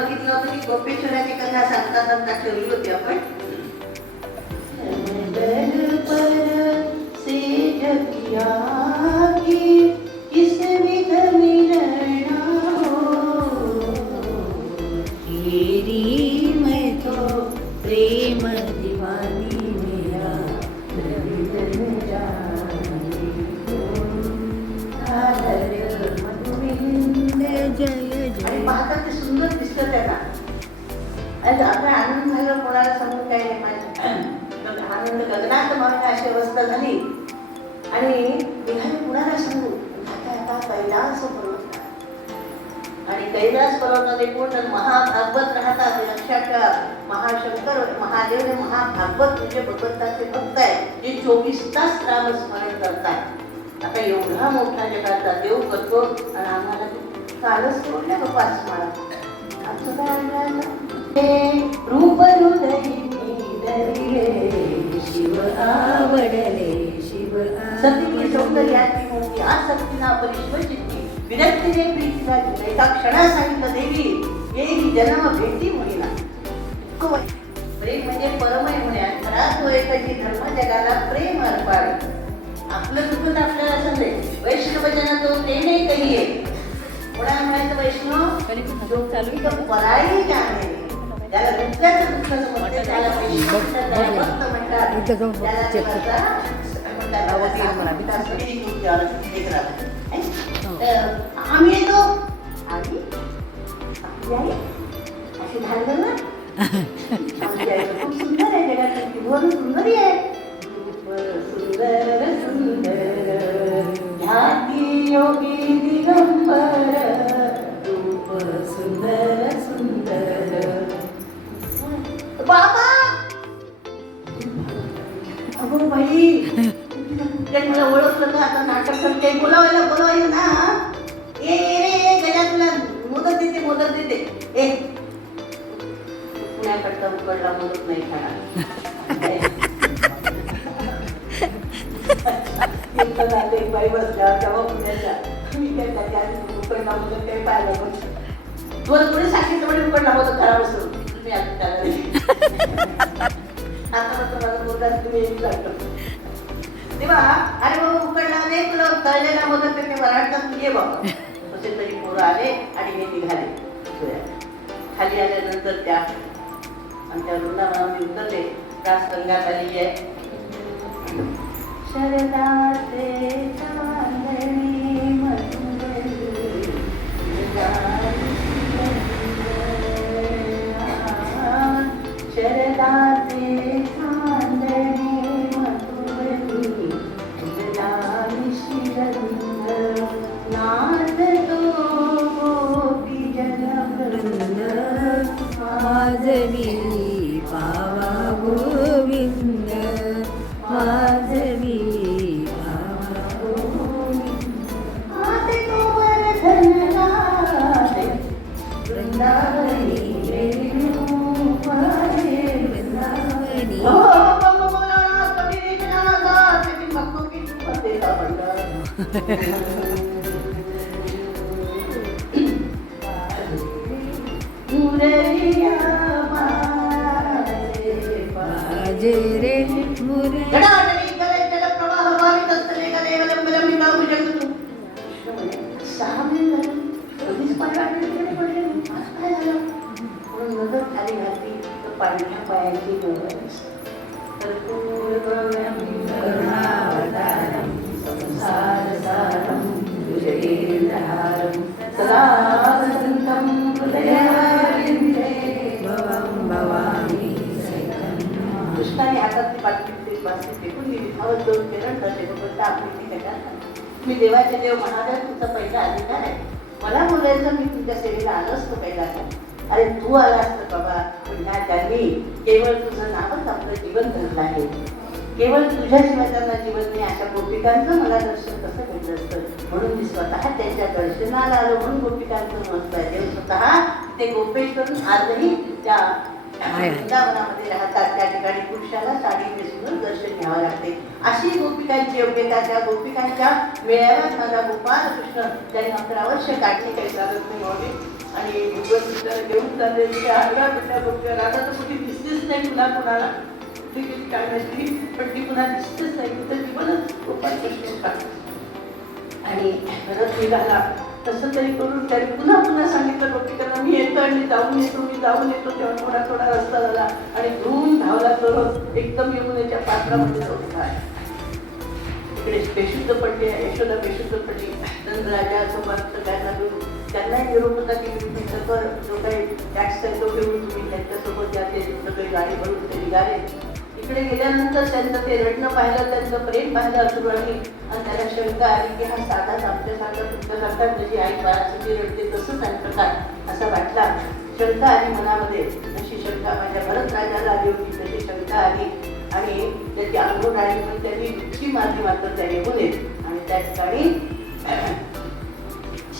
बघितलं होतं की गोपेश्वराची कथा सांगता सांगता ठेवली होती आपण. प्रेम दीवानी मेरा जय जय. पाहता ते सुंदर दिसतं त्यांना. आपला आनंद झाला कोणाला सांगून काही नाही. माझ्या आनंद गगनात मावणे अशी अवस्था झाली आणि निघाले कुणाला सांगू. आता कैलास पर्वत आणि कैलास पर्वतामध्ये पूर्ण महाभागवत राहतात. लक्षात ठेवा, महाशंकर महादेव हे महाभागवत म्हणजे भगवंताचे भक्त आहे जे 24 तास नामस्मरण करतात. आता एवढा मोठा जगाचा देव करतो आणि आम्हाला कालच सोडल्या ग 5 माळा. आमचं काय आणलं रूप हृदयी शिव आवडले शिव सती सौंदर्याची मोठी आसक्तीना परिश्वचित्ती विरक्तीने प्रीतीला दिलं. एका क्षणा सांगितलं देवी येई जन्म भेटी मुलीला. प्रेम म्हणजे परमय म्हणे. खराच होय कधी धर्म जगाला प्रेम अर्पाळ. आपलं दुःख आपल्याला समजेल. वैष्णव जन तो ते नाही काही आहे. कोणाला म्हणायचं वैष्णव जो चालू तो पराई जाणे. ज्याला दुसऱ्याचं दुःख समजते त्याला भक्त आम्ही येतो आम्ही अशी धाडलं ना. खूप सुंदर आहे जगात. भरून सुंदरी आहे. सुंदर सुंदर ध्याती योगी दिगंबर रूप सुंदर सुंदर. बाबा अगो बाई ते मला ओळखलं का. आता नाटक करते. बोलावायला ना. ए गजा तुला मदत देते. ए पुण्याकडचा उकडला मदत नाही खाणार. एक बाई बसल्या तेव्हा पुण्याच्या मी काय त्याच्या उकडला मदत काही पाहिलं पण तुला पुढे सांगितलं म्हणजे उकडला मदत खराब असतो. तुम्ही आता त्याला आता माझा मुलगा तुम्ही येऊन जातो तेव्हा अरे बाबा उकडला दे तुला तळलेला मदत ते वराडतात ये बाबा. तसे तरी पोरं आले आणि हे निघाले. खाली आल्यानंतर त्या आणि त्या वृंदावनामध्ये उतरले. रास रंगात आली आहे. शरदाचे चांदणे मधुरी शरदाचे चांदणे मधुरी जलाली शिरंग नाचतो गोपी जनवृंद माधवी पावा गोविंद माधवी पावा गोविंद. आते तो वर्धन गाते वृंदावनी वृंदावनी. बाजे रे मुरे पाण्याच्या पायाची करुणावतारं संसारसारं भुजगेन्द्रहारं सदा वसन्तं हृदयारविन्दे भवं भवामि सहितं. कृष्णाने हातातली पाठी फेकून दिली. भावत दोन किरण धरले. भगवंता आपली त्याच्यात मी देवाचे देव महादेव तुझा पहिला अधिकार आहे. मला बोलायचं मी तुझ्या सेवेला आलो असतो पहिला. अरे तू आला असतं बाबा पण ह्या त्यांनी केवळ तुझं नावच आपलं जीवन धरलं आहे. केवळ तुझ्याशिवाय त्यांना जीवन नाही. अशा गोपिकांचं मला दर्शन कसं भेटलं असतं. म्हणून मी स्वतः त्यांच्या दर्शनाला आलो. म्हणून गोपिकांचं महत्व आहे. देव स्वतः ते गोपेश करून आजही त्या वृंदावनामध्ये राहतात. त्या ठिकाणी पुरुषाला साडी नेसून दर्शन घ्यावं लागते. अशी गोपिकांची योग्यता. त्या गोपिकांच्या मेळाव्यात माझा गोपाळ कृष्ण त्यांनी 11 वर्ष काढली. काही चालत नाही. आणि भगवंताला घेऊन चालले त्या हलव्या पडल्या बघल्या राधा तर कुठे दिसतेच नाही पुन्हा कुणाला कुठे गेली काय माहिती पण ती पुन्हा दिसतेच नाही तिथं जीवनच गोपाल कृष्ण आणि परत निघाला तसं तरी करून त्याने पुन्हा पुन्हा सांगितलं गोपिकांना मी येतो आणि जाऊन येतो तेव्हा थोडा थोडा रस्ता झाला आणि धुवून धावला तर एकदम यमुनेच्या पात्रामध्ये जाऊन उभा आहे. इकडे बेशुद्ध पडली यशोदा बेशुद्ध पडली नंदराजासोबत सगळ्यांना घेऊन त्यांनाही निरोप होता की मी सगळं जो काही टॅक्स आहे तो घेऊन तुम्ही त्यांच्यासोबत जाते सगळी गाडी भरून ते निघाले. इकडे गेल्यानंतर त्यांचं ते रडणं पाहिलं त्यांचं प्रेम पाहिलं असुरांनी आणि त्याला शंका आली की हा साधाच आमच्यासारखा तुमच्यासारखा त्याची आई बाळासाठी रडते तसंच आहे प्रकार असा वाटला. शंका आली मनामध्ये अशी शंका माझ्या भरत राजाला आली होती तशी शंका आली आणि त्याची अंगोड आली पण त्यांनी दुसरी मारली मात्र त्याने बोले आणि त्या ठिकाणी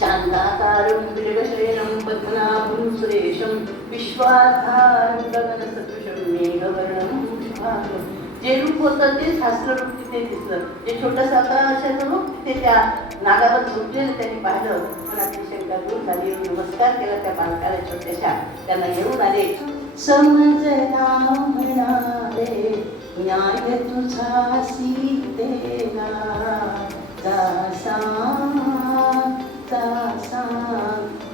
शांताकारं दीर्घशयनं पद्मनाभं सुरेशं विश्वाधारं गगनसदृशं मेघवर्णं शुभांगं. जे रूप होतं तेच हास्य रूप तिथे दिसलं. जे छोटंसं आकाशाचं रूप तिथे त्या नागावर झोपलेलं त्यांनी पाहिलं. पण आपली शंका दूर झाली. नमस्कार केला त्या बालकाला छोट्याशा त्यांना घेऊन आले. समजला म्हणाले न्याय तुझा सीतेला दासा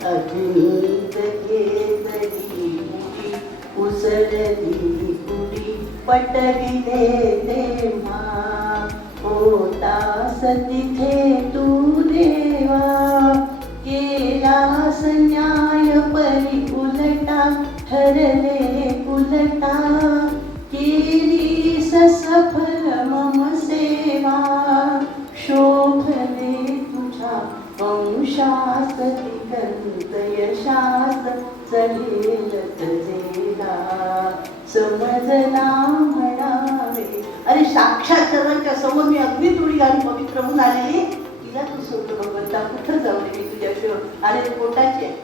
अग्नीत घेतली मुडी उसळली कुडी पटविले तेव्हा होतास तिथे तू देवा केलास न्याय परी उलटा ठरले उलटा केलीस सफल मम सेवा शोभले तुझ्या वंशास दिगंत यशास चढेल तजेला समजला म्हणावे. अरे साक्षात सर्वांच्या समोर मी अगदी तुळी घालून पवित्र होऊन आलेली तिला तू सोडलं भगवंता कुठं जाऊ नये मी तुझ्याशिवाय आणि पोटाची आहे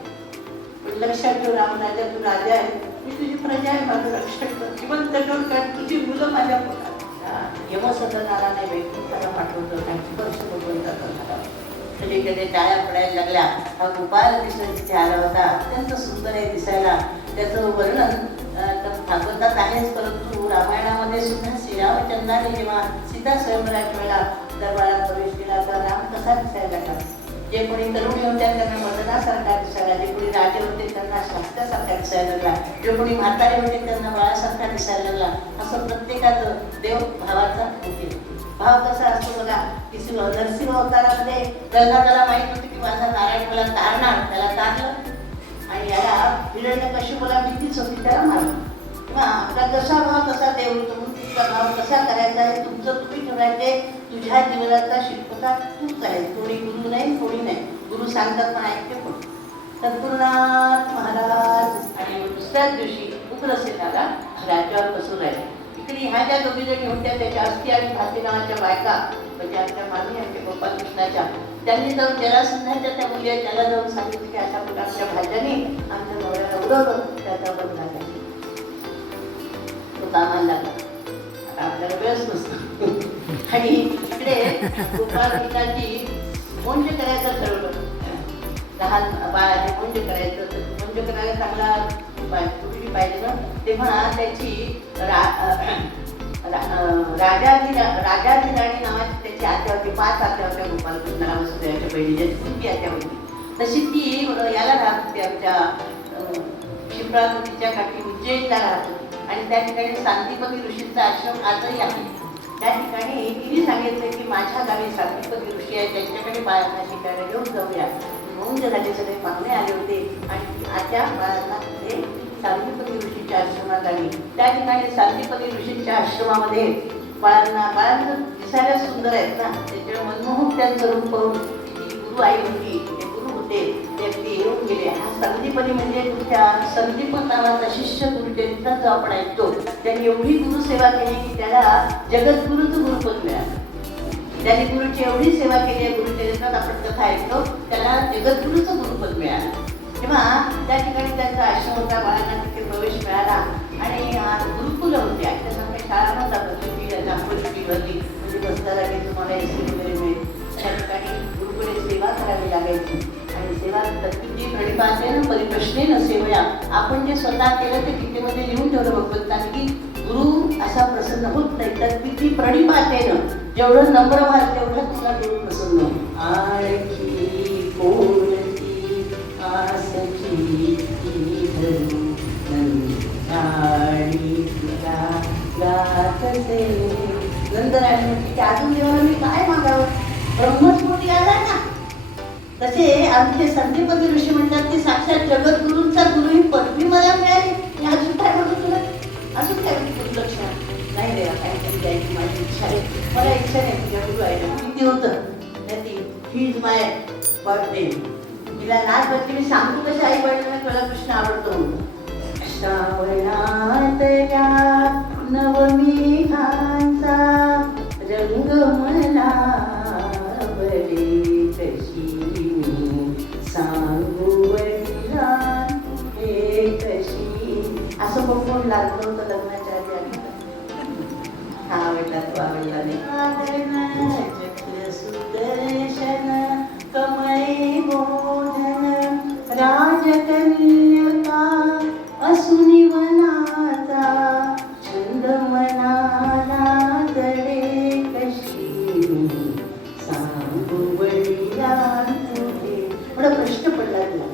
पण लक्षात ठेव रामराजा तू राजा आहे मी तुझी प्रजा आहे माझं रक्षण कर जिवंत ठेवून काय तुझी मुलं माझ्या पोटात यमसदनाला नाही वैकुंठाला पाठवतो त्यांची वर्ष भगवंताचा झाला. सगळीकडे टाळ्या पडायला लागल्या. हा गोपाल कृष्ण तिथे आला होता अत्यंत सुंदर आहे दिसायला. त्याचं वर्णन भागवतात आहेच परंतु रामायणामध्ये सुद्धा श्रीरामचंद्राने जेव्हा सीता स्वयंवराच्या वेळेला दरबारात प्रवेश केला तर राम कसा दिसायला लागला. जे कोणी तरुणी होत्या त्यांना मदनासारखा दिसायला, जे कोणी राजे होते त्यांना शास्त्रासारखा दिसायला लागला, जे कोणी म्हातारे होते त्यांना बाळासारखा दिसायला लागला. असं प्रत्येकाचं देव भावाचा होते. भाव कसा असतो बघा की नरसिंह अवतारामध्ये प्रल्हादाला माहित होते की माझा नारायण मला तारणार, त्याला तारलं आणि याला हिरण्यकश्यपूला भीतीच होती त्याला मारलं. किंवा आपला जसा भाव तसा देव होतो म्हणून तुमचा भाव कसा करायचा आहे तुमचं तुम्ही ठरवायचे. तुझ्या जीवनाचा शिल्पकार तूच आहे, कोणी गुरु नाही कोणी नाही. गुरु सांगतात पण ऐकते पण. सद्गुरुनाथ महाराज आणि दुसऱ्याच दिवशी उग्रसेनाला राज्यावर बसून राहिले. इकडे ह्या ज्या दोघी जणी होत्या त्याच्या अस्थी आणि भाती नावाच्या बायका म्हणजे आमच्या मामी आमच्या गोपाल कृष्णाच्या त्यांनी जाऊन जरासंधाच्या त्या मुली आहेत त्याला जाऊन सांगितलं की अशा प्रकारच्या भाज्याने आमच्या नवऱ्याला उडवलं त्याचा बंद झाला. तो कामाला लागला. आता आपल्याला वेळच नसतो आणि इकडे गोपाल कृष्णाची मुंज करायचं ठरवलं. लहान बाळाने मुंज करायचं तर मुंज करायला चांगला कुठली पाहिजे ना तेव्हा त्याची राजाधिराणी नावाची त्याची आत्या होती. 5 आत्या होत्या गोपाल कृष्णाला वसुदेवाच्या पहिली कुंती आत्या होती. तशी ती याला राहत होती आमच्या क्षिप्रावतीच्या काठी उज्जैनला राहत होती आणि त्या ठिकाणी सांदीपती ऋषींचा आश्रम आजही आहे. त्या ठिकाणी तिने सांगितलं की माझ्या गावी सांदीपती ऋषी आहे त्यांच्याकडे बाळांना शिकायला घेऊन जाऊया. म्हणून झाले सगळे पाहुणे आले होते आणि आत्या बाळांना ते सांदीपती ऋषीच्या आश्रमात आली. त्या ठिकाणी सांदीपती ऋषींच्या आश्रमामध्ये बाळांना दिसायला सुंदर आहेत ना त्याच्यामुळे मनमोहक त्यांचं रूप पाहून ती गुरु आई होती ते गुरु होते ते अगदी येऊन गेले. हा संदीपनी म्हणजे तुमच्या संदीप नावाचा शिष्य गुरुचरित्रात जो आपण ऐकतो त्यांनी एवढी गुरुसेवा केली की त्याला जगद्गुरूचं गुरुपद मिळालं. त्यांनी गुरुची एवढी सेवा केली आहे गुरुचरित्रात आपण कथा ऐकतो त्याला जगद्गुरूचं गुरुपद मिळालं. तेव्हा त्या ठिकाणी त्यांचा आश्रम होता. बाळांना तिथे प्रवेश मिळाला आणि गुरुकुलं होते. त्याच्यासारख्या शाळा नव्हता नागपूरची भरली म्हणजे बसला लागेल तुम्हाला एसी वगैरे मिळेल. त्या ठिकाणी गुरुकुले सेवा करावी लागायची आणि सेवा तरतुदी प्रणिपातेन परिप्रश्नेन सेवया. आपण जे स्वतः केलं ते गीतेमध्ये लिहून ठेवलं भगवंतांनी की गुरु असा प्रसन्न होत नाही, तर किती प्रणिपातेनं जेवढं नम्र व्हाल तेवढं तुला गुरु प्रसन्न होईल. आणखी कोणती आसची धरू नंदराणी तुला गातसे. नंदराणी म्हणते की अजून देवाला मी काय मागावं, ब्रह्मच मोठी आला ना. तसे आमचे संदीपती ऋषी म्हणतात की साक्षात जगद्गुरूंचा गुरु ही पदवी मला मिळाली, मी अजून काय म्हणू तुला, अजून काय म्हणू लक्षण नाही रे, काहीतरी द्यायची माझी इच्छा आहे, मला इच्छा नाही तुझ्या गुरु आहे ना. किती होतं ती हीज माय बर्थडे, तिला नाच बघते. मी सांगतो कशी आई वडिलांना तुला कृष्ण आवडतो म्हणून. श्रावणातल्या नवमेघांचा रंग मला बरे कशी मी सांगू वडिला हे कशी. असं बघून लागलं होतं लग्नाच्या आधी. हा आवडला तो आवडला नाही. सुदर्शन कमळे बोधन राजकन्यका असुनी वनाचा छंद मनाला जडे कशी सांगू वडिला तुझे. थोडा प्रश्न पडला तिला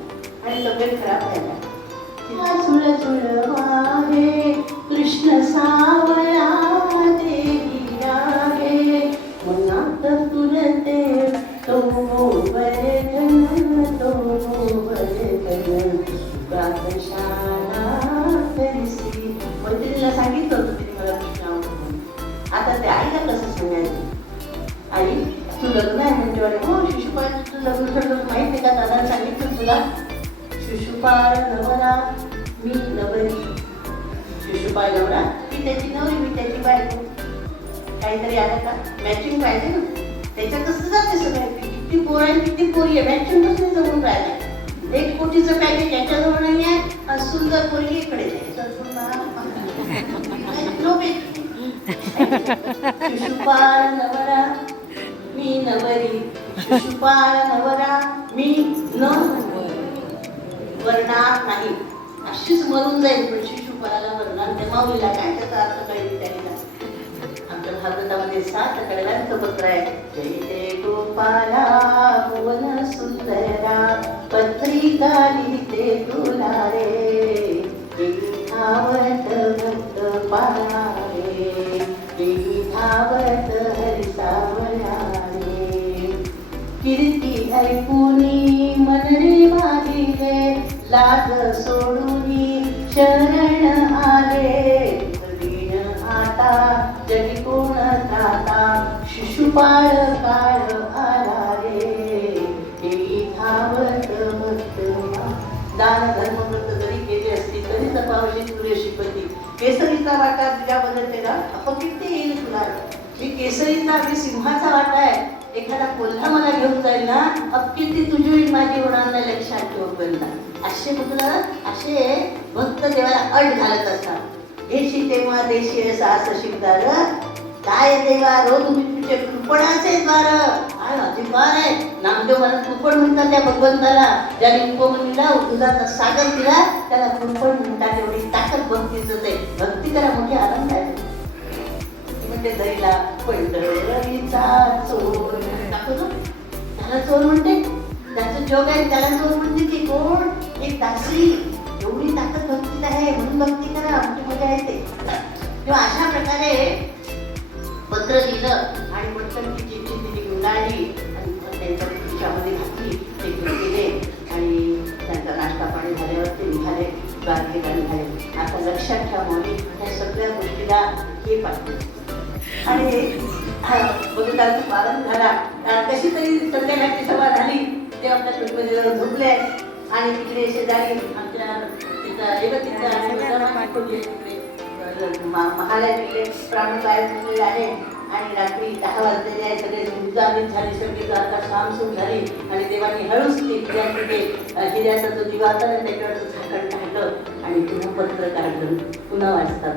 आणि तब्येत खराब झाला. तिला चुळ वाहे कृष्ण सावळा देवी आहे मनात तुरते तो वर्धन तो वर्धन गातशाला करसी. मैत्रिणीला सांगितलं होतं तिने मला कृष्ण आवडतो. आता ते आईला कसं सांगायचं, आई तू लग्न आहे म्हणजे हो शिशुपाळ तुझं लग्न ठरलं माहिती आहे का, दादा सांगितलं तुला. शिशुपाळ नवरा मी नवरी. शिशुपाळ नवरा मी त्याची नवरी मी त्याची बायको. काहीतरी आलं का मॅचिंग पाहिजे ना, त्याच्यात कसं जाते सगळं. किती पोर आहे किती पोरी आहे मॅचिंग कसं जमून राहिलं. 1 कोटीचं पॅकेज याच्याजवळ नाही आहे, सुंदर पोरगी इकडे शिशुपाळ नवरा मी नवरी. शिशुपाळ नवरा मी न वरणार नाही, अशीच मरून जाईल. पण शिशुपाळाला वरणार ते माऊलीला काय त्याचा अर्थ कळेल त्याला. आमच्या भागवतामध्ये 7 कळवांचं पत्र आहे. जय जय गोपाला भुवन सुंदरा पत्रिका लिहिते तुला रे. धावत भक्त पाला रे, धावत हरिसावला रे. कीर्ती ऐकुनी मनरे वाहिले लाज सोडूनी शरण आले. आता जगी कोण त्राता शिशुपाळ काळ आला रे. धावत भक्त दान धर्म व्रत जरी केले असती तरी तपावशी तुझ्याशी पती. केसरीचा वाटा तुझ्या बदलतेला अपकीर्ती येईल तुला. मी केसरीचा मी सिंहाचा वाटा आहे. एखादा कोल्हा मला घेऊन जाईल ना अपकीर्ती तुझी होईल माझी होणार नाही, लक्षात ठेव पहिला. असे म्हटलं असे भक्त देवाला अट घालत असतात. देशी तेव्हा देशी असा असं शिकदार काय देवा रोज मी तुझे कृपणाचे द्वार. काय अधिकार आहे. नामदेव मला कृपण म्हणतात त्या भगवंताला. ज्याने उपमनीला दुधाचा सागर दिला त्याला कृपण म्हणतात. एवढी ताकद भक्तीच आहे. भक्ती करा मोठी आनंद आहे. म्हणते दरीला पंढरीचा चोर दाखवतो त्याला चोर म्हणते. त्याचं जोग आहे त्याला चोर म्हणते. की कोण एक दासी. एवढी ताकद भक्तीत आहे म्हणून भक्ती करा मोठी मजा येते. तेव्हा अशा प्रकारे पत्र लिहिलं आणि पटकन ती चिठ्ठी तिने गुंडाळली आणि त्यांच्या खिशामध्ये घातली. ते गेले आणि त्यांचा नाश्ता पाणी झाल्यावर ते निघाले. द्वारकेला निघाले. आता लक्षात ठेवा मौली ह्या सगळ्या गोष्टीला हे पाहिजे. आणि बघताचं पालन झाला. कशी तरी संध्याकाळची सभा झाली. ते आपल्या कुटुंबामध्ये झोपले आणि तिकडे शेजारी आमच्या महालय तिकडे ब्राह्मण बाहेर झोपलेले आहे. आणि रात्री 10 वाजलेले आहे. सगळे उजागीत झाली. सगळी द्वारका सामसूम झाली आणि देवानी हळूच ते हिऱ्याचा जो दिवा होता त्याच्यावरचं झाकण काढलं आणि पुन्हा पत्र काढलं. पुन्हा वाचतात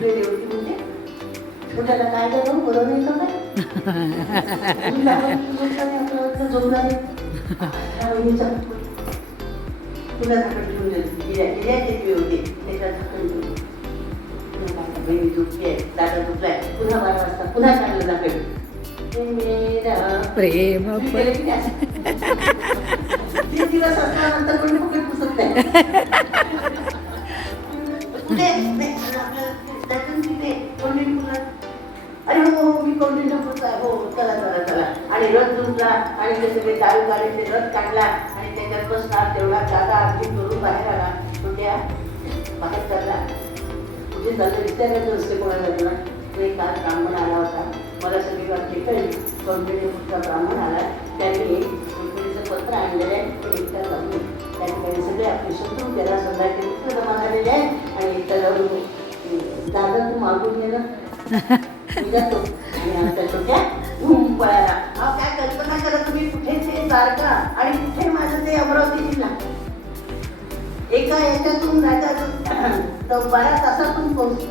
देवती म्हणजे छोट्याला काय झालं बरं नाही का काय झोपला बहिणीचा तुला झाकण ठेवून देते होती त्याच्यात झाकण ठेवून बहिणी झोपली आहे, दादा झोपलाय, पुन्हा 12 वाजता पुन्हा चांगलं झाकण प्रेम तीन दिवस असल्यानंतर कोणी फुकट पुसत नाही. कुठे अरे हो मी कौंडिण्य पुरता हो चला चला चला आणि रथ जुंपला आणि ते सगळे दारू काढले रथ काढला आणि त्याच्यात बसणार तेवढा दादा अगदी करून बाहेर आला छोट्या बाहेर चालला कुठे चाललं विचारायचं असते कोणाला तुला एक काल ब्राह्मण आला होता मला सगळी वाटली कळली कौंडिण्य पुरता ब्राह्मण आला त्यांनी रुक्मिणीचं पत्र आणलेलं आहे पण एकटा जाऊन त्या ठिकाणी सगळे आपले शत्रू त्याला संध्याकाळी मित्र जमा झालेले आहे आणि एकटा जाऊन दादा तू मागून ये ना जातो आणि आमच्या छोट्या पळायला काय कल्पना करा तुम्ही कुठे ते द्वारका आणि कुठे माझं ते अमरावती जिल्हा एका याच्यातून जायचं 12 तासातून पोहोचतो.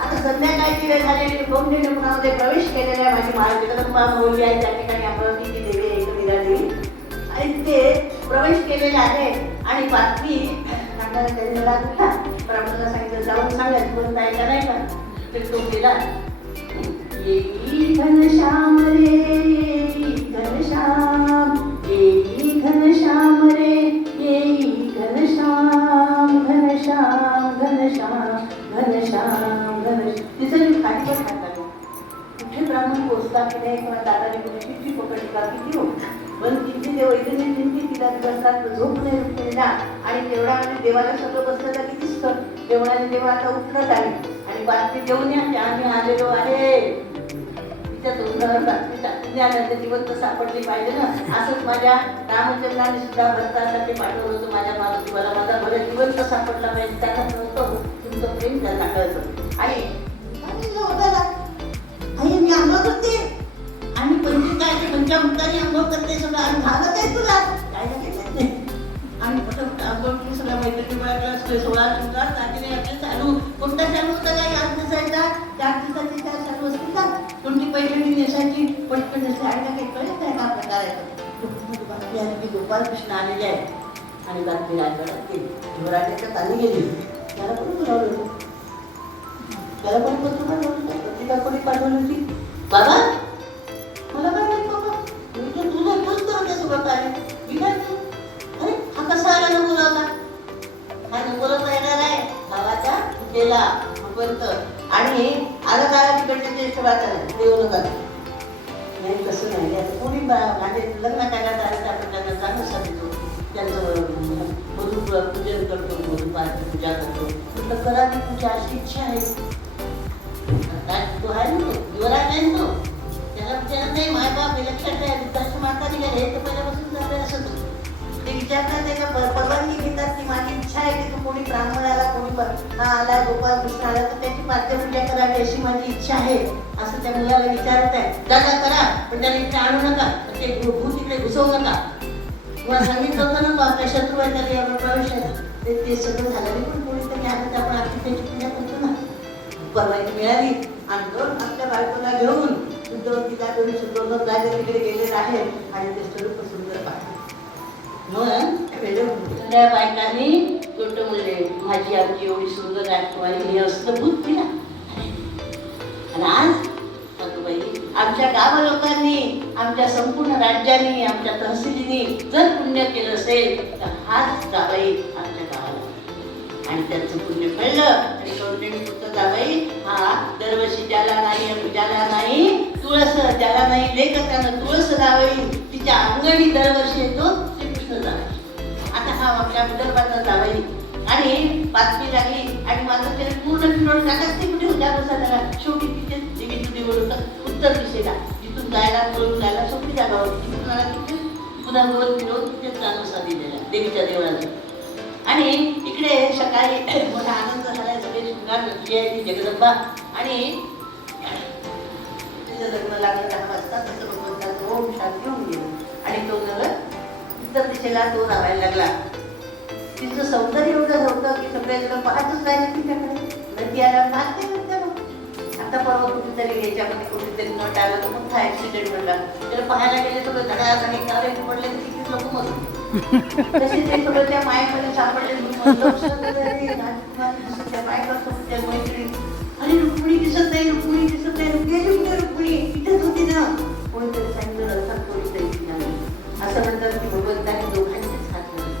आता संध्याकाळची वेळ झालेली कौंडिण्य पुण्यामध्ये प्रवेश केलेला आहे माझी महाराज जगदंबा माऊली आहे त्या ठिकाणी अमरावतीची देवी एकविरा देवी आणि ते प्रवेश केलेला आहे आणि बातमी नागराला त्यांनी वेळा दिला पण आपल्याला सांगितलं जाऊन सांगायचं कोण जायचं नाही का तर तो गेला येई घनश्याम रे येई घनश्याम येई घनश्याम रे येई घनश्याम घनश्याम घनश्याम घनश्याम घनश्याम तिचं मी खाटीवर खात कुठे ब्राह्मण पोचला की नाही किंवा दादाने कुठे किती पकडली का किती हो पण तिथे ते वैद्यने जिंकली तिला दिवसात झोप नाही रुकलेला आणि तेवढा म्हणजे देवाला सगळं बसलेलं किती दिसतं तेवढ्याने देवा आता उठलत आहे आणि बातमी देऊन या की आम्ही आलेलो आहे तिच्या तोंडावर बातमी टाकून द्या नाही जिवंत सापडली पाहिजे ना असंच माझ्या रामचंद्राने सुद्धा भरतासाठी पाठवलं होतं माझ्या मारुतीला माझा भरत जिवंत सापडला पाहिजे त्यांना नव्हतं तुमचं प्रेम त्यांना कळतं आणि मी अंघोळ करते आणि पंचकायचे पंचामृताने अंघोळ करते सगळं आणि भागत आहे तुला काय नाही आणि फटाफट अंघोळ केली सगळ्या मैत्रिणी गोळा 16 दिवसात ताकीने आपले चालू कोणता चालू होता काय 8 दिवसाचा 4 दिवसाचे 4 चालू असतील का कोणती पैठणी नेसायची पटकन नेसली आणि काही कळत नाही का प्रकार आहे बातमी आली की गोपालकृष्ण आलेले आहे आणि बातमी राजवाड्यात गेली युवराजाच्या ताली गेली त्याला कोणी बोलावलं त्याला पण पत्र पाठवलं तिला कोणी पाठवली होती बाबा मला काय माहित बाबा मी तर तुझं बोलतो होते सगळं काय मी काय अरे हा कसा आला ना बोलावला हा बोलत येणार आहे भावाचा गेला भगवंत आणि आला काय तिकडच्या ज्येष्ठ वाचायला देऊ नका नाही तसं नाही आता कोणी माझे लग्न करण्यात आलं तर आपण त्यांना चांगलं सांगतो त्यांचं मधु पूजन करतो मधुपाची पूजा करतो म्हटलं करा मी तुझी अशी इच्छा आहे तो आहे ना तो युवराज आहे तो त्याला विचारत नाही माय बाप लक्षात आहे विकास माता निघाले हे तर पहिल्यापासून झालं असं ते विचारतात त्याला परवानगी घेतात की माझी इच्छा आहे की तू कोणी ब्राह्मण आला कोणी हा आला गोपाल कृष्ण आला तर त्याची पाद्यपूजा करावी अशी माझी इच्छा आहे असं त्या मुलाला विचारत आहे दादा करा पण त्याला इथे आणू नका ते भूत इकडे घुसवू नका तुम्हाला सांगितलं होतं ना आपल्या शत्रू आहे त्याला यावर प्रवेश आहे ते सगळं झालं पण कोणीतरी आलं तर आपण आपली त्याची पूजा करतो ना परवानगी मिळाली आणि दोन आपल्या बायकोला घेऊन शुद्धवतीला दोन शुद्धवत राजा तिकडे गेलेले आहेत आणि ते स्वरूप सुंदर पाहिजे मग त्या बायकांनी छोट म्हणले माझी आमची एवढी सुंदर राजकुमारी हे असलं भूत तिला आणि आज बाई आमच्या गाव लोकांनी आमच्या संपूर्ण राज्याने आमच्या तहसीलीने जर पुण्य केलं असेल तर हाच जावई आमच्या गावाला आणि त्यांचं पुण्य कळलं आणि कौंडिण्य पुत्र जावई हा दरवर्षी ज्याला नाही तुळस ज्याला नाही लेख त्यानं तुळस जावई तिच्या अंगणी दरवर्षी येतो श्रीकृष्ण जावई आता हा आपल्या विदर्भाचा जावई आणि बातमी लागली आणि माझं ते पूर्ण फिरवून टाकत ते कुठे उद्या बसा त्याला शेवटी तिथे देवी तुझी उत्तर दिशेला जिथून जायला पळून जायला सोपी जागा होती तिथून आला तिथे पुन्हा गोल फिरवून तिथे चालूसा दिलेला देवीच्या देवळाचा आणि इकडे सकाळी मोठा आनंद झालाय सगळे शृंगार नटली आहे ती जगदंबा आणि तिचं लग्न लागलं 10 वाजता तसं भगवंताचं ओम शांती होऊन गेलं आणि तो नगर उत्तर दिशेला तो राहायला लागला तिचं सौंदर्य एवढं होतं की सगळे जण पाहतच राहिले तिच्याकडे नदी आला पाहते आता आता परवा कुठेतरी याच्यामध्ये कुठेतरी नट आलं तर मोठा ऍक्सिडेंट घडला, त्याला पाहायला गेले तर धडाधडी काळे पडले, किती लोक मरले. तसे ते सगळं त्या मायेमध्ये सापडले. त्या मायेकडे त्या मैत्रिणी, अरे रुक्मिणी दिसत नाही, रुक्मिणी दिसत नाही, गेली कुठे रुक्मिणी, इथेच होती ना. कोणीतरी सांगितलं रथात कोणीतरी नाही. असं म्हणतात की भगवंताने दोघांचेच हात धरले.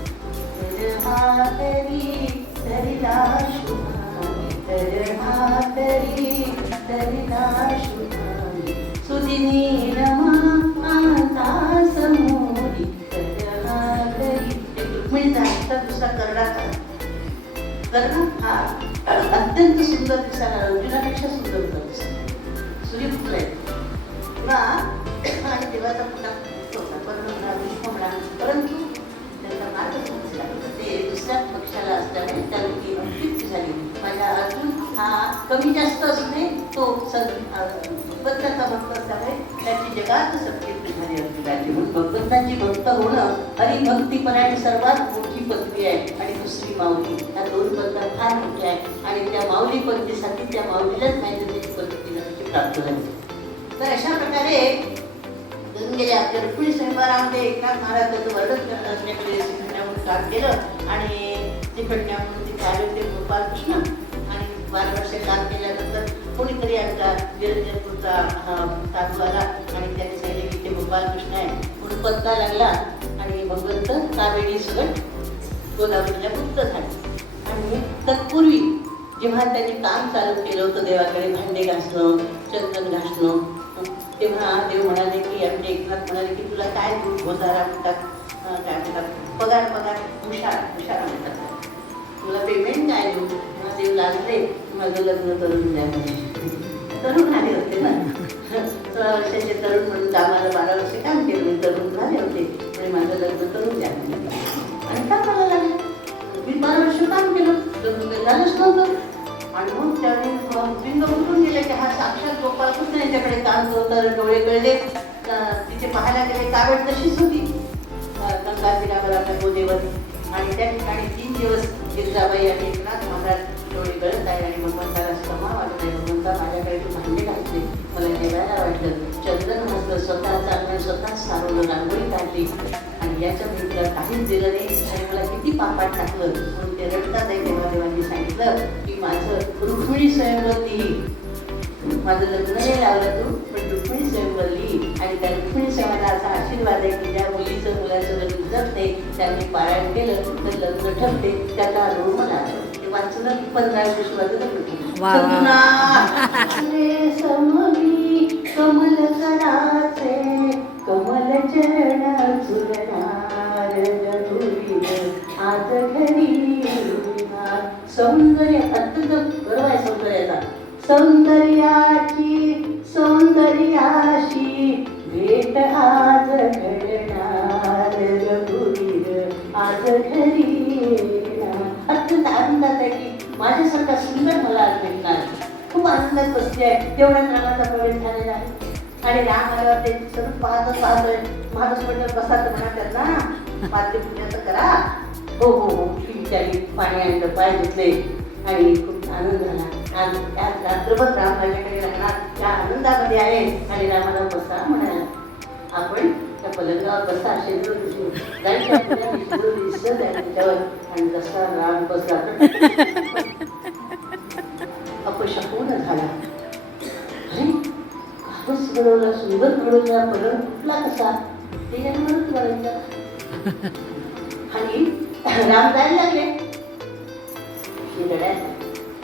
सुदिनी रमा समोरी रुक्मिणीचा हातचा दुसरा करडाचा कर्ण हा अत्यंत सुंदर दिसायला, अर्जुनापेक्षा सुंदर होता. सूर्यपुत्र आहे पुन्हा आणि देवाचा पुन्हा होता कर्ण विष्णू म्हणा, परंतु त्यांचा मार्ग समजला. ते दुसऱ्या पक्षाला असल्यामुळे त्यांची अप्रिप्ती झाली. माझा अर्जुन हा कमी जास्त असणे तो भगवंताचा भक्त असल्यामुळे त्याची जगात सत्कीर्ती झाली अर्जुनाची. म्हणून भगवंतांची भक्त होणं हरिभक्तीपणाची सर्वात मोठी पदवी आहे. आणि दुसरी माऊली, ह्या दोन पदव्या फार मोठ्या आहेत आणि त्या माऊली पदवीसाठी त्या माऊलीलाच माहिती त्याची पदवी प्राप्त झाली. तर अशा प्रकारे गेल्या आपल्या रुक्मिणी स्वयंवरामध्ये एकनाथ महाराज त्याचं वर्णन करत असल्याकडे श्रीखंडावरून काम केलं आणि श्रीखंडावरून तिथे आले होते गोपालकृष्ण. आणि 12 वर्षे काम केल्यानंतर कोणीतरी आमचा निरंजनपूरचा साधू आला आणि त्याने सांगितले की ते गोपालकृष्ण आहे म्हणून पत्ता लागला. आणि भगवंत कावेरी सगळं गोदावरीला मुक्त झाले. आणि तत्पूर्वी जेव्हा त्यांनी काम चालू केलं होतं देवाकडे भांडे घासणं, चंदन घासणं, तेव्हा देव म्हणाले की आमचे एकनाथ म्हणाले की तुला काय देऊ, भोजारा म्हणतात, काय म्हणतात, पगार हुशार म्हणतात, तुला पेमेंट काय देऊ. तेव्हा देव लागले माझं लग्न करून द्या म्हणे. तरुण आले होते ना, 16 वर्षाचे तरुण म्हणून कामाला 12 वर्ष काम केलं मी, तरुण झाले होते म्हणजे माझं लग्न करून द्या म्हणे. आणि कामाला लागले. मी 12 वर्ष काम केलं, लग्न काही झालंच नव्हतं. आणि मग त्याने बिंग उठून गेले की हा साक्षात गोपालकृष्ण यांच्याकडे काम करतो. डोळे कळले, तिथे पाहायला गेले कावेळ तशीच होती गंगा तीरावर आपल्या गोदेवरी. आणि त्या ठिकाणी 3 दिवस गिरजाबाई आणि एकनाथ महाराज डोळे गळत आहे आणि भगवंताला क्षमा वाटत आहे. भगवंता माझ्याकडे तू भांडे घातले, मला जेवायला वाटलं, चंदन घातलं, स्वतः चालणं, स्वतः सारवलं, रांगोळी काढली आणि याच्या भेटीला काहीच दिलं नाही आणि मला किती पापात टाकलं. म्हणून ते रडतात आहे. तेव्हा देवांनी सांगितलं की माझं रुक्मिणी स्वयंवरली, माझं लग्न नाही लावलं तू, पण रुक्मिणी स्वयंवरली. आणि त्या रुक्मिणी स्वयंवराचा आशीर्वाद आहे की ज्या मुलीचं मुलाचं लग्न जमत नाही त्यांनी पारायण केलं तर लग्न ठरते. त्याचा अनुभव मला आला. ते वाचून 15 विश्वाचं लग्न समोरी कमल कराचे, कमल चरण झुलणार आज घरी. सौंदर्य अत्यंत बरोबर आहे सौंदर्याचा. सौंदर्याशी भेट आज घडणार रघुवीर आज घरी. अत्यंत आनंदात आहे की माझ्यासारखा सुंदर मला आज भेटणार. खूप आनंदात बसली आहे. तेवढ्यात रामाचा प्रवेश झालेला आहे आणि राम आल्यावर ते सर्व पाहतोय. महाराज म्हटलं बसा तर म्हणतात ना पाद्य पुण्याचं करा. हो हो हो ही विचारी पाणी आणलं, पाय धुतले आणि खूप आनंद झाला. आज त्याच रात्रभर राम माझ्याकडे राहणार त्या आनंदामध्ये आहे. आणि रामाला बसा म्हणाला. आपण त्या पलंगावर बसा, शेंद्र दिसत आहे त्याच्यावर. आणि जसा राम बसला अपशकुन झाला. अरे कागद घडवला, सुंदर घडवला, पलंग फुटला कसा ते जन्मच करायचा. आणि राम जायला लागले.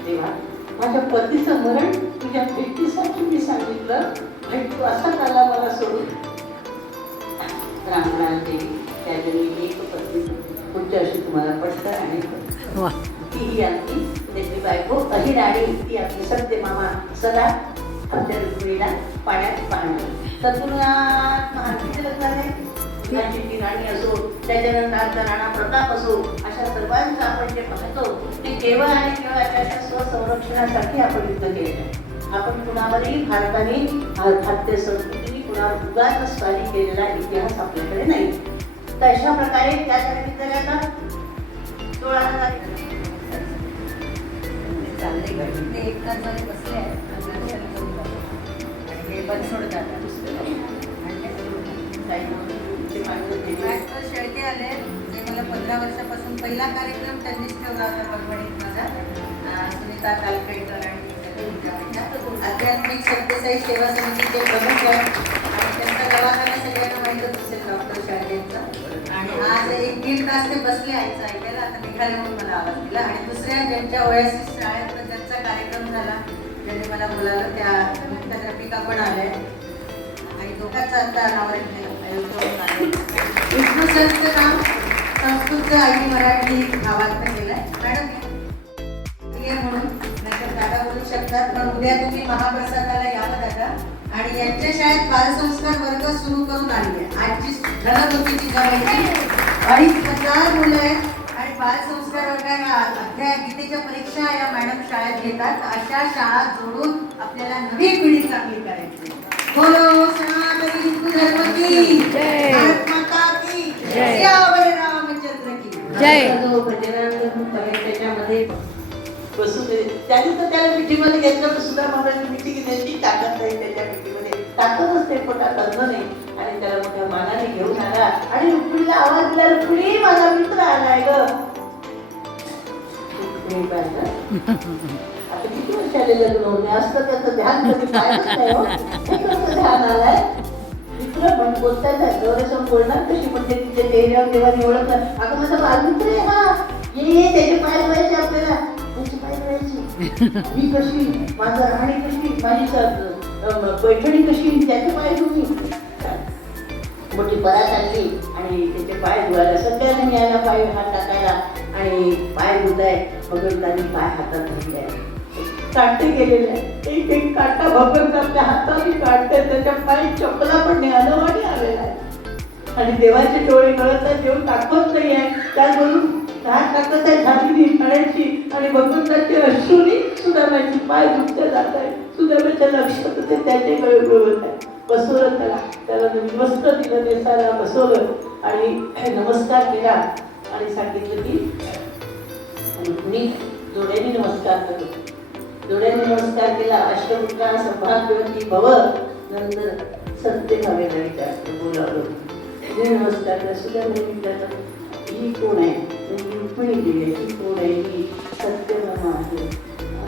देवा माझ्या पतीचं मरण तुझ्या भेटीसाठी मी सांगितलं, भेट तू असा आला मला सोडून. राम म्हणाले त्या जन्मी एक पत्नी पुढच्या वर्षी तुम्हाला पटतं. आणि तीही आमची त्याची बायको अहिराणी, ती आपली सत्य मामा सदा आमच्या रुक्मिणीला पाण्यात पाहणार. तत्पुरुषात महाराष्ट्राचे लग्न आहे. ती राणी असो, त्याच्यानंतर आमचा राणा प्रताप असो, अशा सर्वांचं आपण जे पाहतो ते केवळ आणि केवळ त्याच्या स्वसंरक्षणासाठी आपण युद्ध केलेलं आहे. आपण कुणावरही भारताने खाद्य संस्कृतीने कुणावर उगाच स्वारी केलेला इतिहास आपल्याकडे नाही. तर अशा प्रकारे त्या विद्यालयाचा 16,000 चालले एक तास बसले आहे. बनसोड दादा डॉक्टर शेळके आले जे मला 15 वर्षापासून पहिला कार्यक्रम त्यांनीच ठेवला होता परभणीत माझा सुनीता तालपेकर आणि आध्यात्मिक सत्यसाई सेवा समितीचे प्रमुख आहेत आणि त्यांचा दवाखाना सगळ्यांना माहीतच असेल डॉक्टर शेळकेंचा. आणि आज 1-1.5 तास ते बसले आईचं ऐकायला. आता निघाले म्हणून मला आवाज दिला. आणि दुसऱ्या ज्यांच्या ओएसएस शाळेत ज्यांचा कार्यक्रम झाला ज्यांनी मला बोलावलं त्या मुख्याध्यापिका पण आल्या आणि दोघांचं आता नाव विष्णू सरचं काम संस्कृत आणि मराठी भावार्थ केलाय. मॅडम म्हणून नाहीतर दादा बोलू शकतात पण उद्या तुम्ही महाप्रसादाला यावं दादा. आणि यांच्या शाळेत बालसंस्कार वर्ग सुरू करून आणले. आजची धनवतीची जमायची 2,500 मुलं आहेत आणि बालसंस्कार वर्ग अध्याय गीतेच्या परीक्षा या मॅडम शाळेत घेतात. अशा शाळा जोडून आपल्याला नवी पिढी चांगली करायची. बोलो सनातनी हिंदू धर्म की जय, भारत माता की जय, सियावर रामचंद्र की जय. जो भजनानंद त्याच्यामध्ये बसू दे त्यांनी तर त्याला मिठीमध्ये घेतलं पण सुद्धा महाराज मिठी घेण्याची ताकद नाही त्याच्या मिठीमध्ये. ताकदच ते पोटात अन्न नाही. आणि त्याला मोठ्या मानाने घेऊन आला आणि रुक्मिणीला आवाज दिला, रुक्मिणी माझा मित्र आलाय ग. आता किती वर्ष आले लग्न होते असतं त्याचं ध्यान कधी पाहिलंच नाही हो. हे कसं ध्यान आलाय मित्र पण बोलतात डोळ्यासमोर बोलणार कशी म्हणते तिच्या चेहऱ्यावर देवाने ओळखलं. अगं माझा बालमित्र आहे हा, ये त्याचे पाय धुवायचे आपल्याला. त्याची पाय धुवायची मी कशी, माझं राहणी कशी, माझी पैठणी कशी, त्याचे पाय धुवी. मोठी परात आणली आणि त्याचे पाय धुवायला सगळ्यांनी यायला पाय हात टाकायला आणि पाय धुताय. भगवंतांनी पाय हातात धरले, काटे गेलेले आहे. एक काटा भगवंत आपल्या हाताने काढते त्याच्या पाय चपला पण नाही अनवाणी आलेला आहे. आणि देवाचे डोळे गळत आहे, देव टाकत नाही आहे. त्यावरून हात टाकत आहे झालीनी खाण्याची आणि भगवंताची अश्रूनी सुदामाची पाय दुखते जात आहे. सुदामाच्या लक्षात होते त्याचे गळे गळत आहे. बसवलं त्याला नवीन वस्त्र दिलं, नेसायला बसवलं आणि नमस्कार केला आणि सांगितलं की मी जोड्याने नमस्कार करतो. जोड्याने नमस्कार केला. अष्टमुखा सौभाग्यवती भव. नंतर सत्य भावे विचारतो बोलावलं नमस्कार केला. सुद्धा मी विचारलं ही कोण आहे, रुक्मिणी दिली ही कोण आहे, ही सत्यभामा आहे.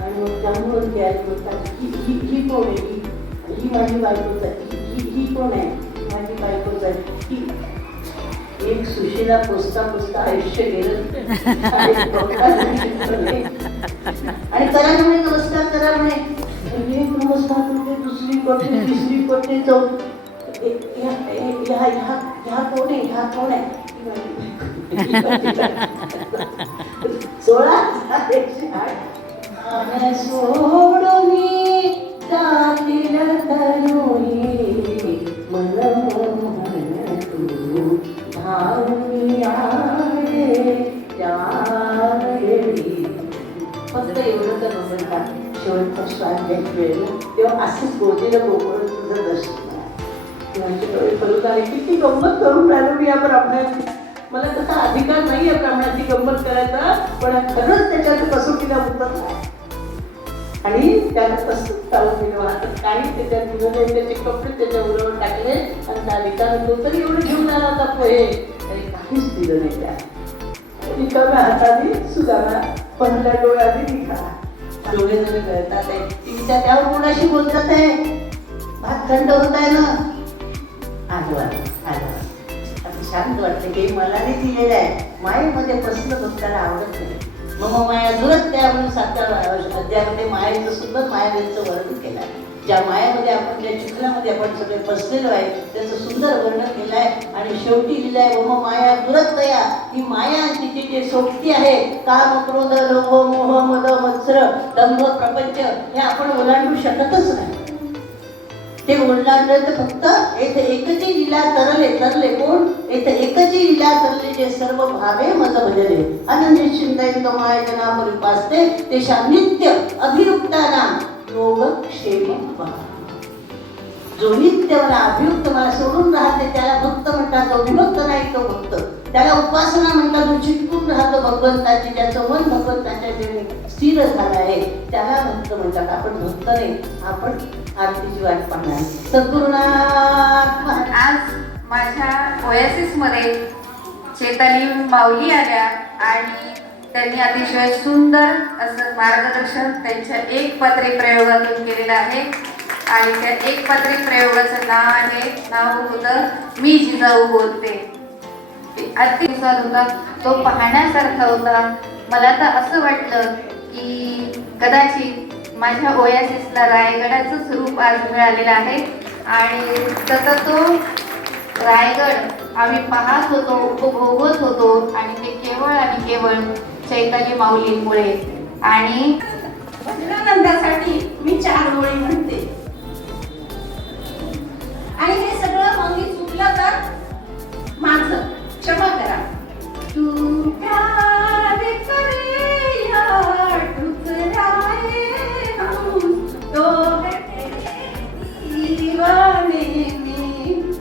आणि मग त्यामुळे द्यायला बोलतात ही कोण आहे, ही माझी बायकोच आहे. ही कोण आहे, माझी बायकोच आहे. ही एक सुशीला पोचता पोचता आयुष्य गेलं आणि करा म्हणे नमस्कार करा म्हणे. एक नमस्कार करते, दुसरी करते, तिसरी करते, ह्या कोण आहे, ह्या कोण आहे. 16 सोडून जातील तरुणी मनमोहन तू धावून आले त्यावेळी. फक्त एवढं तर म्हणता शेवटचा श्वास घ्यायची वेळ तेव्हा असंच बोललेलं गोकुळ तुझं दर्शन माझे डोळे करून आले. किती गंमत करून राहिलो मी या ब्राह्मणाची. मला तसा अधिकार नाही आहे ब्राह्मणाची गंमत करायचा, पण खरंच त्याच्यात कसोटीला उतरत नाही. आणि त्याला तसंच चालू केलं. आता काही त्याच्यात दिलं त्याचे कपडे त्याच्या उरावर टाकले आणि त्या रिकामी तो तरी एवढं घेऊन आला होता पोहे आणि काहीच दिलं नाही. त्या रिकाम्या हाताने सुधारणा पहिल्या डोळ्याने निघाला. डोळे जरी गळतात आहे तिच्या त्यावर कोणाशी बोलतात आहे. भात थंड होत आहे ना. आलो आता शांत वाटतं की मला नाही दिलेलं आहे. मायेमध्ये प्रश्न भक्ताला आवडत नाही. मग माया जुळत त्यामुळे 7व्या अध्यायामध्ये मायेचं सुद्धा मायावेचं वर्णन केलं आहे. ज्या मायामध्ये आपण ज्या चित्रामध्ये आपण सगळे बसलेलो आहे त्याचं सुंदर वर्णन केलं आहे. आणि शेवटी लिहिलं आहे मम माया दुरत तया. ही माया तिची जे सोबती आहे काम क्रोध लोभ मोह मद मत्सर दंभ प्रपंच हे आपण ओलांडू शकतच नाही. ते ओलांडलं तर फक्त येथे एकची लीला तरले कोण येथे एकची लीला तरले जे सर्व भावे मज भजले अनन्य चिंतन माय जना परिपासते ते नित्य अभियुक्ताना योग क्षेम. जो नित्य मला अभियुक्त मला सोडून राहते त्याला भक्त म्हणतात. जो विभक्त नाही तो भक्त. त्याला उपासना म्हणतात. जो चिटकून राहतो भगवंताची, ज्याचं मन भगवंताच्या स्थिर झालं आहे त्याला भक्त म्हणतात. आपण भक्त नाही, आपण आरतीची वाट पाहणार. सद्गुरुनाथ आज माझ्या ओएसिस मध्ये चैताली माऊली आल्या आणि त्यांनी अतिशय सुंदर असं मार्गदर्शन त्यांच्या एक पात्री प्रयोगातून केलेलं आहे. आणि त्या एक पात्री प्रयोगाचं नाव होतं मी जिजाऊ बोलते. अतिसाद होता, तो पाहण्यासारखा होता. मला तर असं वाटलं की कदाचित माझ्या ओएसिसला रायगडाचं स्वरूप आज मिळालेलं आहे. आणि तसं तो रायगड आम्ही पाहत होतो, उपभोगत होतो आणि ते केवळ आणि केवळ चैताली माऊलींमुळे. आणि भजनानंदासाठी मी 4 ओळी म्हणते आणि हे सगळं मग चुकलं तर माझं क्षमा करा. तू प्यार करे या ठुकराए हम तो है दीवाने में,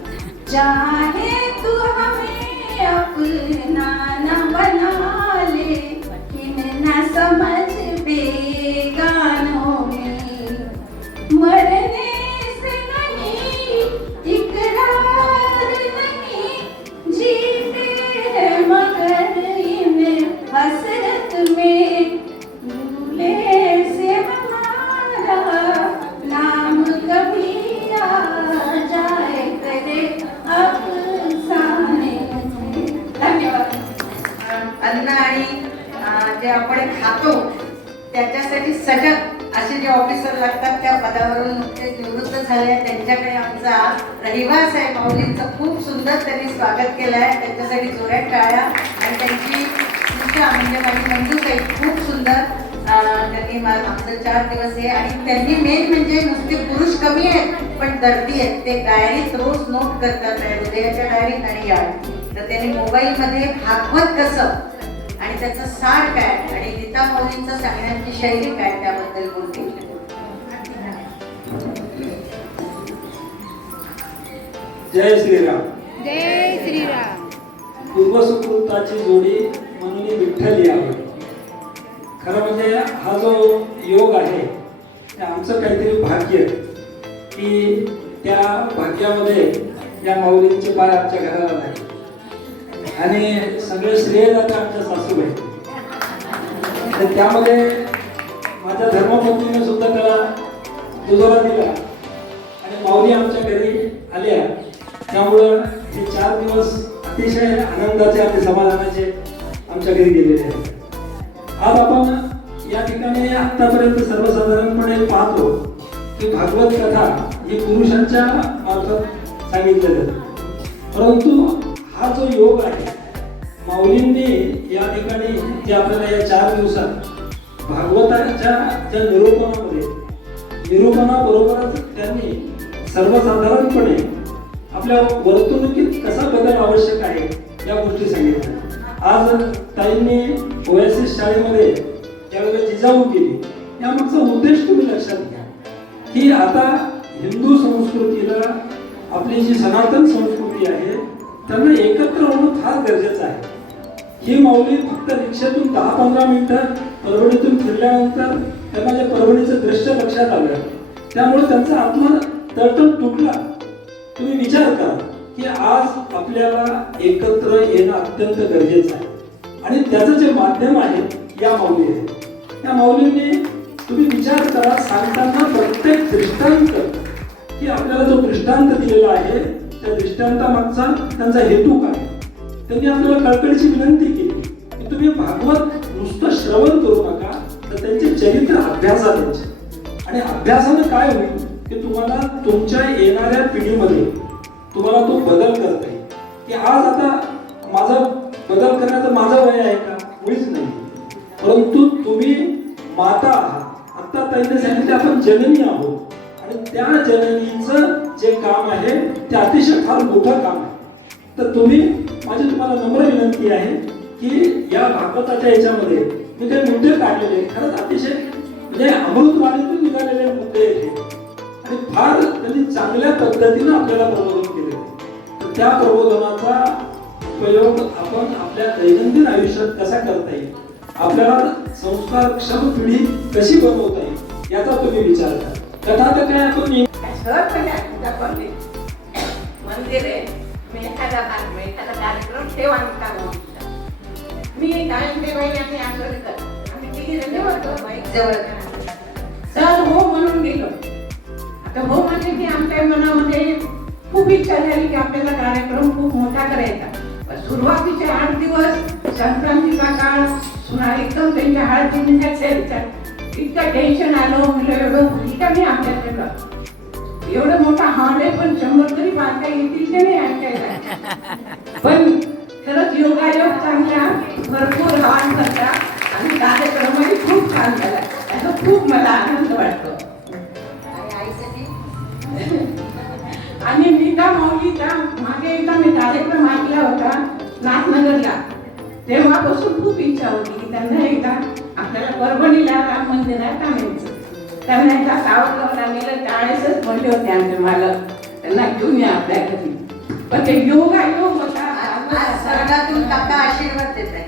चाहे तू हमें अपना न बना ले, लेकिन न समझ बेगानों में, मरने से नहीं इकरार नहीं, जीते हैं मगर इन हसरत में, भूले से हमारा नाम कभी आ जाए करे अफसाने में. धन्यवाद. अन्न आणि जे आपण खातो त्याच्यासाठी सजग असे जे ऑफिसर लागतात त्या पदावरून नुकतेच निवृत्त झाले. त्यांच्याकडे आमचा रहिवास आहे माऊलींचं. खूप सुंदर त्यांनी स्वागत केलं आहे. त्यांच्यासाठी जोरात टाळ्या. आणि त्यांची निष्ठा म्हणजे माझी मंजूताई खूप सुंदर. त्यांनी आमचं 4 दिवस आहे. आणि त्यांनी मेन म्हणजे नुसते पुरुष कमी आहेत पण दर्दी आहेत. ते डायरीत रोज नोट करतात, हृदयाच्या डायरीत आणि या. तर त्यांनी मोबाईलमध्ये भागवत कसं आणि त्याचं सार काय आणि गीता माऊलींचं सांगण्याची शैली काय त्याबद्दल बोलते. जय श्रीराम. जय श्रीराम. पूर्वसुकृताची जोडी म्हणून विठ्ठल यावं. खरं म्हणजे हा जो योग आहे ते आमचं काहीतरी भाग्य की त्या भाग्यामध्ये या माऊलींचे पाय आमच्या घराला लागले. आणि सगळे श्रेय जातं आमच्या सासूबाई. तर त्यामध्ये माझ्या धर्मपत्नीने सुद्धा त्याला दुजोरा दिला आणि माऊली आमच्या घरी आल्या. त्यामुळं हे 4 दिवस अतिशय आनंदाचे आणि समाधानाचे आमच्या घरी गेलेले आहेत. आज आपण या ठिकाणी आतापर्यंत सर्वसाधारणपणे पाहतो की भागवत कथा ही पुरुषांच्या मार्फत सांगितल्या जाते. परंतु हा जो योग आहे माऊलींनी या ठिकाणी जे आपल्याला या 4 दिवसात भागवताच्या ज्या निरूपणाबरोबरच त्यांनी सर्वसाधारणपणे आपल्या वर्तणुकीत कसा बदल आवश्यक आहे या गोष्टी सांगितल्या. आज ताईंनी ओएसिस शाळेमध्ये ज्यावेळेला जिजाऊ केली यामागचा उद्देश तुम्ही लक्षात घ्या की आता हिंदू संस्कृतीला आपली जी सनातन संस्कृती आहे त्यांना एकत्र होणं फार गरजेचं आहे. ही माऊली फक्त रिक्षेतून 10-15 मिनिटं परभणीतून फिरल्यानंतर त्यांना जे परभणीचं दृश्य लक्षात आलं त्यामुळे त्यांचा आत्मा तळतळ तुटला. तुम्ही विचार करा की आज आपल्याला एकत्र येणं अत्यंत गरजेचं आहे आणि त्याचं जे माध्यम आहे या माऊली आहे. या माऊलींनी तुम्ही विचार करा सांगताना प्रत्येक दृष्टांत की आपल्याला जो दृष्टांत दिलेला आहे त्या दृष्टांतामागचा त्यांचा हेतू काय. त्यांनी आपल्याला कळकळीची विनंती केली की तुम्ही भागवत नुसतं श्रवण करू नका तर त्यांचे चरित्र अभ्यासा त्यांचे. आणि अभ्यासानं काय होईल की तुम्हाला तुमच्या येणाऱ्या पिढीमध्ये तुम्हाला तो बदल करता येईल. की आज आता माझा बदल करण्याचं माझं वय आहे का? मुळीच नाही. परंतु तुम्ही माता आहात. आता ताईने सांगितले आपण जननी आहोत आणि त्या जननीचं जे काम आहे ते अतिशय फार मोठं काम आहे. तर माझी तुम्हाला नम्र विनंती आहे की या भागवताच्या याच्यामध्ये मी काही मुद्दे काढलेले खरंच अतिशय म्हणजे अमृतवाणीतून निघालेले मुद्दे आहेत आणि फार त्यांनी चांगल्या पद्धतीनं आपल्याला प्रबोधन केले. तर त्या प्रबोधनाचा उपयोग आपण आपल्या दैनंदिन आयुष्यात कसा करता येईल, आपल्याला संस्कारक्षम पिढी कशी बनवता येईल याचा तुम्ही विचार करा. कथा तर काय आपण मंदिर आहे मी एखादा भाग एखादा कार्यक्रम ठेवा मी कायम ते बाई आम्ही आंदोलन आम्ही तिघी जणी होतो जवळ चल हो म्हणून गेलो. आता हो म्हणजे की आमच्या मनामध्ये खूप इच्छा झाली की आपल्याला कार्यक्रम खूप मोठा करायचा. पण सुरुवातीचे 8 दिवस संक्रांतीचा काळ पुन्हा एकदम त्यांच्या हळदीच्या इतकं टेन्शन आलं. म्हणलं एवढं होईल का नाही आपल्याकडं, एवढं मोठा हॉल आहे पण 100 तरी बांधता येतील की नाही ऐकायला. पण खरंच योगायोग चांगला भरपूर हवान करता आणि कार्यक्रमही खूप छान झाला. त्याचा खूप मला आनंद वाटतो. आणि आईसाठी आणि मीता माऊलीचा मागे एकदा मी कार्यक्रम ऐकला होता नाथनगरला. तेव्हापासून खूप इच्छा होती की त्यांना एकदा आपल्याला परभणीला राम मंदिरात आणायचं. त्यांना एकदा सावरगावला नेलं त्यावेळेसच म्हणले होते आमचे मालक त्यांना घेऊन या आपल्या घरी. पण ते योगायोग होता. आज स्वर्गातून काका आशीर्वाद देत आहे.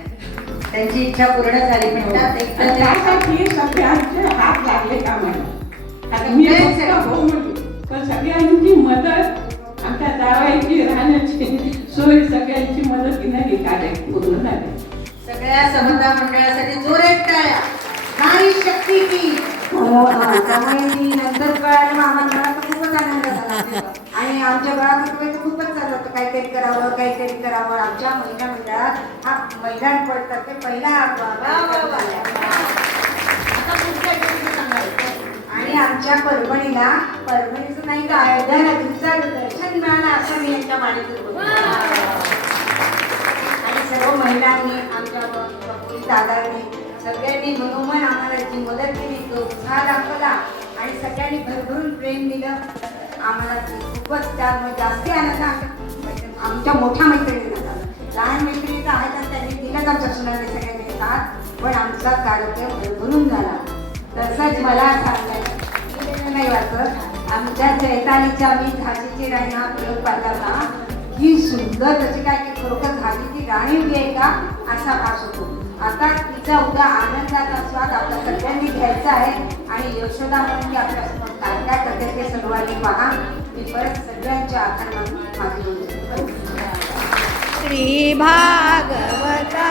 त्यांची इच्छा पूर्ण झाली म्हणतात. एकदा त्यासाठी सगळ्यांचे हात लागले कामाला. आता मी फक्त हो म्हणली पण सगळ्यांची मदत आमच्या जावायची राहण्याची सोय सगळ्यांची मदतीने हे कार्य पूर्ण झाले. सगळ्या समता मंडळासाठी जोरात टाळ्या. नारी शक्ती की त्यामुळे मी नंतर कळालं आम्हाला तर खूपच आनंद झाला. आणि आमच्या बाळाचं खूपच चालू होतं काहीतरी करावं काहीतरी करावं. आमच्या महिला मंडळात हा मैदान पडतात ते पहिला आणि आमच्या परभणीचं नाही का अयोध्या नगरीचं दर्शन मिळालं असं मी यांच्या माडीतून बोलते. आणि सर्व महिलांनी आमच्या दादांनी सगळ्यांनी मनोमन आम्हाला जी मदत केली तो उत्साह दाखवला आणि सगळ्यांनी भरभरून प्रेम दिलं आम्हाला. खूपच त्यामुळे जास्ती आनंद आमच्या मोठ्या मैत्रिणींना झाला. लहान मैत्रिणी तर आहेत त्यांनी दिलंच आमच्या सुनाने सगळ्यांनी साथ. पण आमचा कार्यक्रम भरभरून झाला. तसंच मला सांगायला नाही वाटत आमच्या चैतालीच्या मी झाशीची राणी हा प्रयोग पाहिला होता. ही सुंदर तशी काय की खरोखर झाशीची राणी उभी आहे का असा भास होतो. आता तिचा उद्या आनंदाचा स्वाद आपल्या सगळ्यांनी घ्यायचा आहे आणि यशोदा म्हणून आपल्यासमोर काय काय करते ते सर्वांनी पहा. मी परत सगळ्यांच्या आखांना माझी श्री भागवता